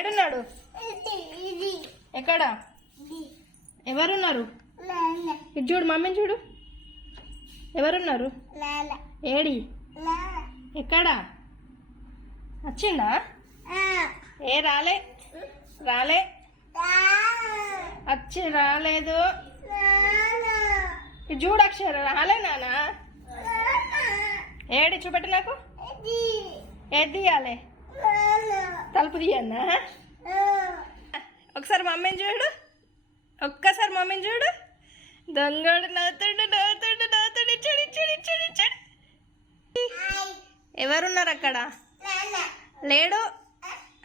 ఎక్కడున్నాడు? ఎక్కడ? ఎవరున్నారు? ఇది చూడు, మమ్మీని చూడు. ఎవరున్నారు? ఏడి? ఎక్కడా? వచ్చిండా? ఏ రాలే రాలే వచ్చి రాలేదు. ఇది చూడు అక్షర, రాలే నానా. ఏడి చూపెట్టు నాకు. ఏది తీయాలి? తలుపు తీయన్నా? ఒకసారి మమ్మీని చూడు, ఒక్కసారి మమ్మీని చూడు. దొంగడు నవ్వుతాడు నవ్వుతాడు నవ్వుతాడు. ఇచ్చాడు ఇచ్చాడు ఇచ్చాడు ఇచ్చాడు. ఎవరున్నారు అక్కడ? లేడు.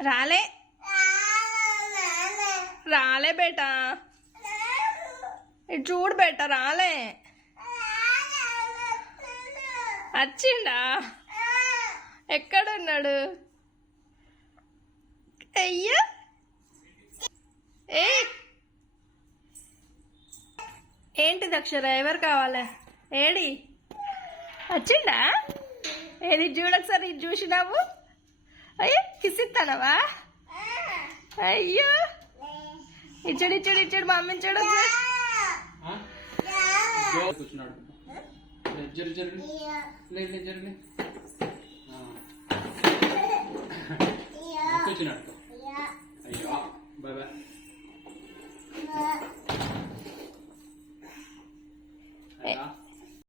రాలే రాలే బేటా. ఇది చూడు బేటా, రాలే. వచ్చిండా? ఎక్కడున్నాడు? అయ్యా ఏ ఏంటిది అక్షర? ఎవరు కావాలి? ఏడి? వచ్చిండా? ఏది చూడొకసారి. ఇది చూసినావు? అయ్యో కిసిస్తానవా? అయ్యో ఇచ్చాడు ఇచ్చాడు ఇచ్చాడు. మమ్మీని చూడు. కూర్చున్నాడు.